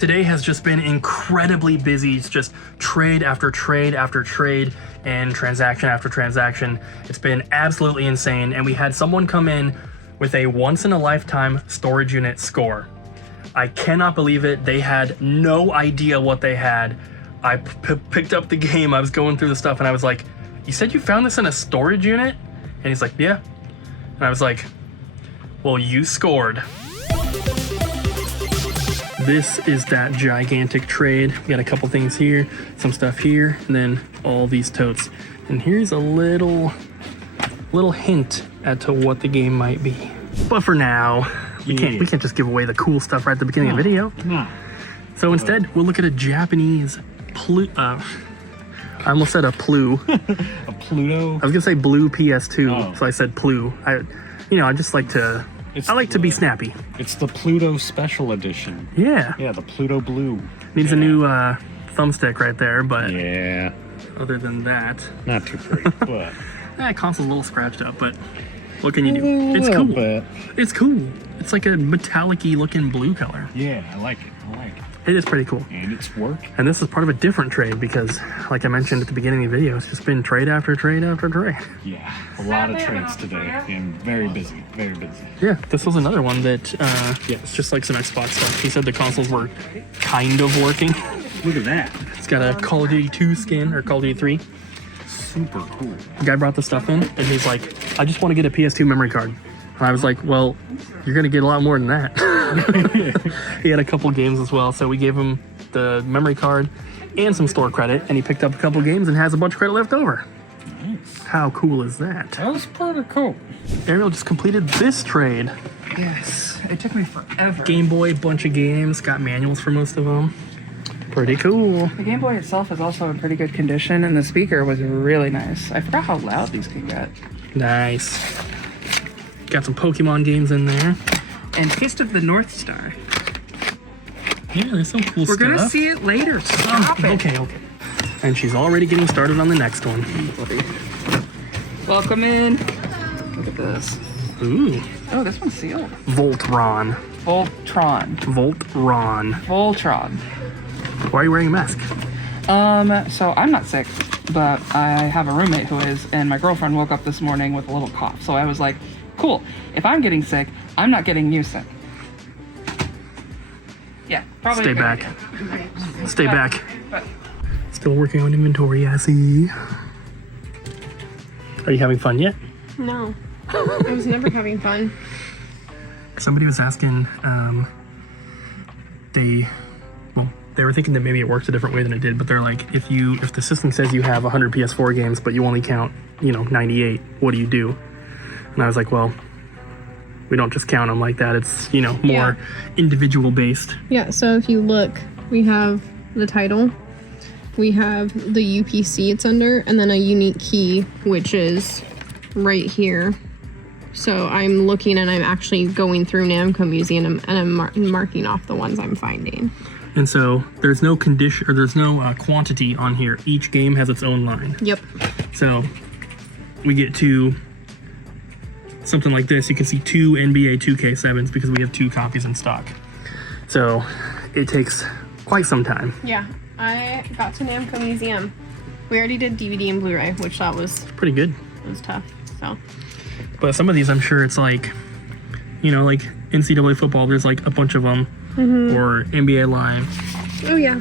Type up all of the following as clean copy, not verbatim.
Today has just been incredibly busy. It's just trade after trade after trade and transaction after transaction. It's been absolutely insane. And we had someone come in with a once-in-a-lifetime storage unit score. I cannot believe it. They had no idea what they had. I picked up the game, I was going through the stuff, and I was like, you said you found this in a storage unit? And he's like, yeah. And I was like, well, you scored. This is that gigantic trade. We got a couple things here, some stuff here, and then all these totes. And here's a little hint as to what the game might be. But for now, we can't just give away the cool stuff right at the beginning of the video. No. So instead, we'll look at a Japanese I almost said a Plu. A Pluto? I was gonna say blue PS2, so I said Plu. I just like to. I like to be snappy. It's the Pluto Special Edition. Yeah. Yeah, the Pluto Blue. Needs a new thumbstick right there, but yeah. Other than that, not too pretty. But console's a little scratched up, but what can you do? It's cool. Bit. It's cool. It's like a metallic-y looking blue color. Yeah, I like it. It is pretty cool. And it's work. And this is part of a different trade because, like I mentioned at the beginning of the video, it's just been trade after trade after trade. Yeah, a lot of trades today and very busy, very busy. Yeah, this was another one that, it's just like some Xbox stuff. He said the consoles were kind of working. Look at that. It's got a Call of Duty 2 skin, or Call of Duty 3. Super cool. The guy brought the stuff in, and he's like, I just want to get a PS2 memory card. And I was like, well, you're going to get a lot more than that. He had a couple games as well, so we gave him the memory card and some store credit, and he picked up a couple games and has a bunch of credit left over. Nice. How cool is that? That was pretty cool. Ariel just completed this trade. Yes, it took me forever. Game Boy, bunch of games, got manuals for most of them. Pretty cool. The Game Boy itself is also in pretty good condition, and the speaker was really nice. I forgot how loud these can get. Nice. Got some Pokemon games in there. And Fist of the North Star. Yeah, there's some cool We're stuff. gonna see it later. Stop it. Okay. And she's already getting started on the next one. Welcome in. Look at this. Ooh. Oh, this one's sealed. Voltron. Voltron. Why are you wearing a mask? So I'm not sick, but I have a roommate who is, and my girlfriend woke up this morning with a little cough. So I was like, cool, if I'm getting sick, I'm not getting you sick. Yeah, probably. Stay back. Idea. Stay back. But Still working on inventory, I see. Are you having fun yet? No. I was never having fun. Somebody was asking, they were thinking that maybe it works a different way than it did, but they're like, if the system says you have 100 PS4 games, but you only count, 98, what do you do? And I was like, well, we don't just count them like that. It's, more individual based. Yeah, so if you look, we have the title, we have the UPC it's under, and then a unique key, which is right here. So I'm looking and I'm actually going through Namco Museum and I'm marking off the ones I'm finding. And so there's no condition, or there's no quantity on here. Each game has its own line. Yep. So we get to something like this. You can see 2 NBA 2K7s because we have 2 copies in stock. So it takes quite some time. Yeah, I got to Namco Museum. We already did DVD and Blu-ray, which that was Pretty good. tough. So. But some of these, I'm sure it's like, like NCAA football, there's like a bunch of them. Mm-hmm. Or NBA Live. Oh yeah.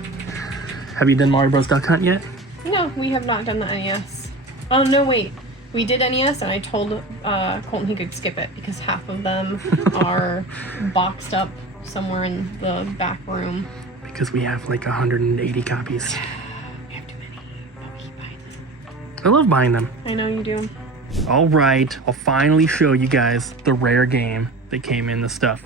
Have you done Mario Bros. Duck Hunt yet? No, we have not done the NES. Oh no, wait. We did NES, and I told Colton he could skip it because half of them are boxed up somewhere in the back room. Because we have like 180 copies. We have too many, but we keep buying them. I love buying them. I know you do. All right, I'll finally show you guys the rare game that came in the stuff.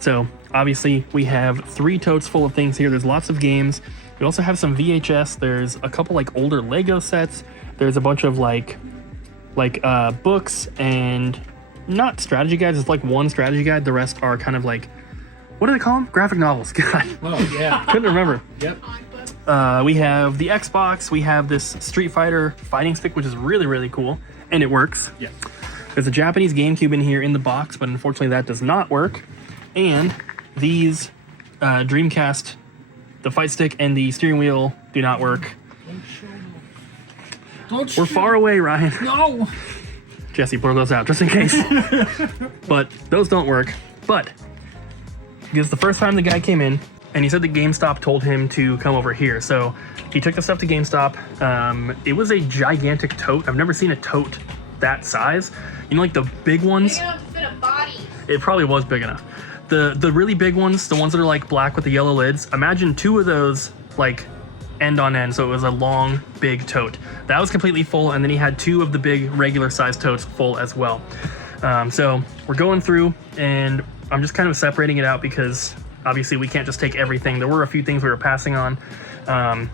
So obviously we have 3 totes full of things here. There's lots of games. We also have some VHS. There's a couple like older Lego sets. There's a bunch of like books and not strategy guides. It's like one strategy guide. The rest are kind of like, what do they call them? Graphic novels. God. Oh yeah. Couldn't remember. Yep. We have the Xbox. We have this Street Fighter fighting stick, which is really, really cool. And it works. Yeah. There's a Japanese GameCube in here in the box, but unfortunately that does not work. And these Dreamcast the fight stick and the steering wheel do not work. We're far away, Ryan. No! Jesse, blur those out just in case. But those don't work. But this is the first time the guy came in, and he said that GameStop told him to come over here. So he took the stuff to GameStop. It was a gigantic tote. I've never seen a tote that size. You know, like the big ones? Big enough to fit a body. It probably was big enough. The really big ones, the ones that are like black with the yellow lids, imagine 2 of those like end on end, so it was a long, big tote. That was completely full, and then he had 2 of the big regular sized totes full as well. So we're going through, and I'm just kind of separating it out because obviously we can't just take everything. There were a few things we were passing on. And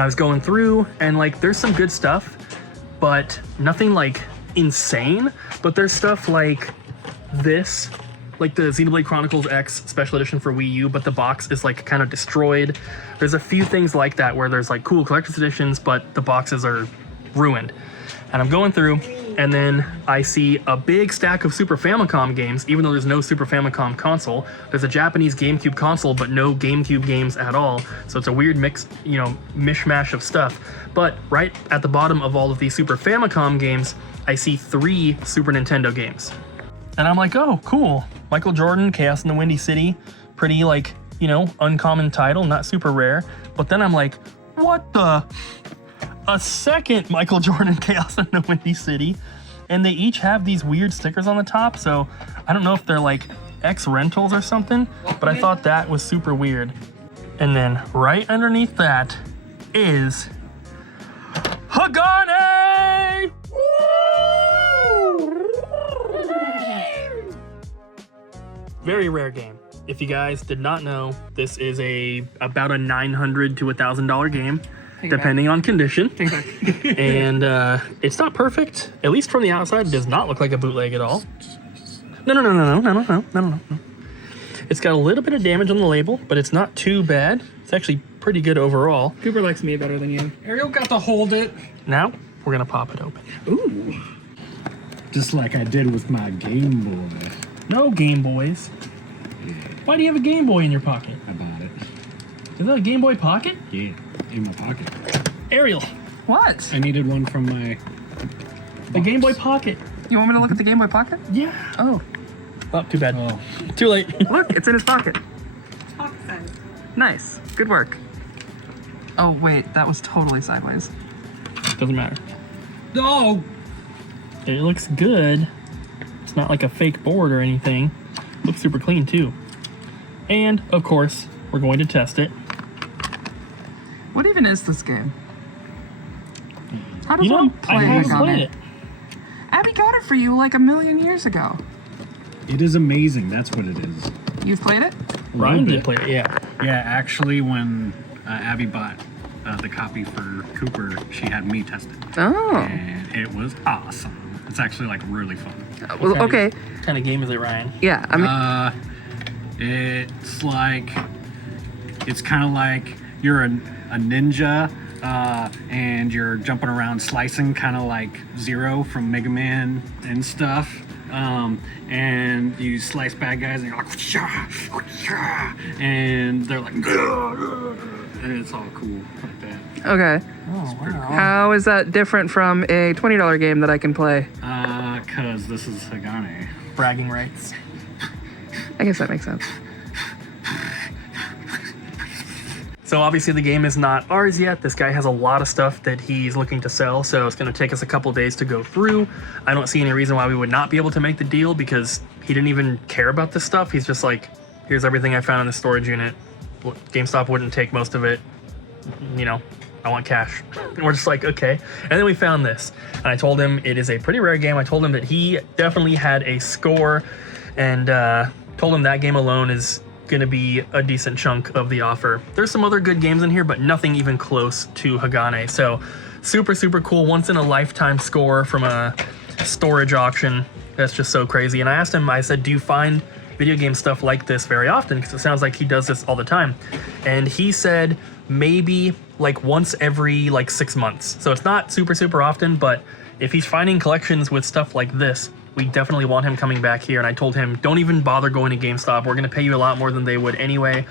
I was going through, and like there's some good stuff, but nothing like insane. But there's stuff like this, like the Xenoblade Chronicles X Special Edition for Wii U, but the box is like kind of destroyed. There's a few things like that where there's like cool collector's editions, but the boxes are ruined. And I'm going through, and then I see a big stack of Super Famicom games, even though there's no Super Famicom console. There's a Japanese GameCube console, but no GameCube games at all. So it's a weird mix, you know, mishmash of stuff. But right at the bottom of all of these Super Famicom games, I see 3 Super Nintendo games. And I'm like, oh, cool. Michael Jordan, Chaos in the Windy City. Pretty, like, you know, uncommon title, not super rare. But then I'm like, what the? A second Michael Jordan, Chaos in the Windy City. And they each have these weird stickers on the top. So I don't know if they're like X rentals or something, but I thought that was super weird. And then right underneath that is Hagane! Very rare game. If you guys did not know, this is about a $900 to $1,000 game, depending on condition. And it's not perfect. At least from the outside, it does not look like a bootleg at all. No. It's got a little bit of damage on the label, but it's not too bad. It's actually pretty good overall. Cooper likes me better than you. Ariel got to hold it. Now, we're gonna pop it open. Ooh. Just like I did with my Game Boy. No Game Boys. Why do you have a Game Boy in your pocket? I bought it. Is that a Game Boy Pocket? Yeah, in my pocket. Ariel, What? I needed one from my the Game Boy Pocket. You want me to look at the Game Boy Pocket? Yeah. Oh, Oh, too bad. Oh. Too late. look, it's in his pocket. Pocket size. Nice. Good work. Oh, wait, that was totally sideways. Doesn't matter. No! It looks good. It's not like a fake board or anything. Looks super clean too. And of course, we're going to test it. What even is this game? How does You know, one play I haven't on played it? it. Abby got it for you like a million years ago. It is amazing, that's what it is. You've played it? Ryan Little did play it, yeah. Yeah, actually, when Abby bought the copy for Cooper, she had me test it. Oh. And it was awesome. It's actually like really fun. Well, okay. What kind of game is it, Ryan? Yeah, I mean, It's like, it's kind of like you're a ninja and you're jumping around slicing, kind of like Zero from Mega Man and stuff. And you slice bad guys and you're like, and they're like, and it's all cool like that. okay. Oh, wow. How is that different from a $20 game that I can play? Cause this is Hagane. Bragging rights. I guess that makes sense. So obviously the game is not ours yet. This guy has a lot of stuff that he's looking to sell, so it's going to take us a couple days to go through. I don't see any reason why we would not be able to make the deal because he didn't even care about this stuff. He's just like, here's everything I found in the storage unit. GameStop wouldn't take most of it. You know, I want cash. And we're just like, okay. And then we found this. And I told him it is a pretty rare game. I told him that he definitely had a score and told him that game alone is gonna be a decent chunk of the offer. There's some other good games in here, but nothing even close to Hagane. So super, super cool. Once in a lifetime score from a storage auction. That's just so crazy. And I asked him, I said, do you find video game stuff like this very often? Because it sounds like he does this all the time. And he said maybe like once every like 6 months. So it's not super, super often, but if he's finding collections with stuff like this, we definitely want him coming back here. And I told him, don't even bother going to GameStop. We're going to pay you a lot more than they would anyway.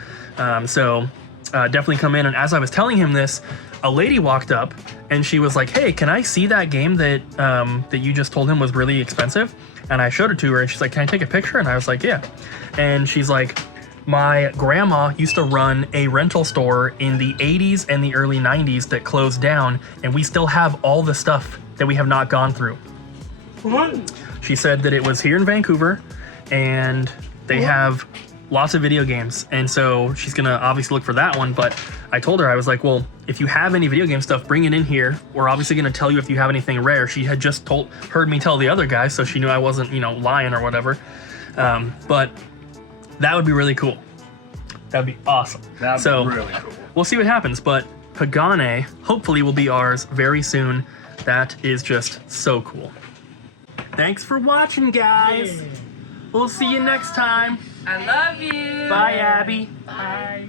So definitely come in. And as I was telling him this, a lady walked up and she was like, hey, can I see that game that that you just told him was really expensive? And I showed it to her and she's like, can I take a picture? And I was like, yeah. And she's like, my grandma used to run a rental store in the 80s and the early 90s that closed down, and we still have all the stuff that we have not gone through. What? She said that it was here in Vancouver and they have lots of video games, and so she's gonna obviously look for that one. But I told her, I was like, well, if you have any video game stuff, bring it in here. We're obviously gonna tell you if you have anything rare. She had just heard me tell the other guy, so she knew I wasn't, lying or whatever. But that would be really cool. That'd be awesome. That'd be really cool. We'll see what happens, but Pagane hopefully will be ours very soon. That is just so cool. Thanks for watching, guys. We'll see you next time. I love you. Bye, Abby. Bye.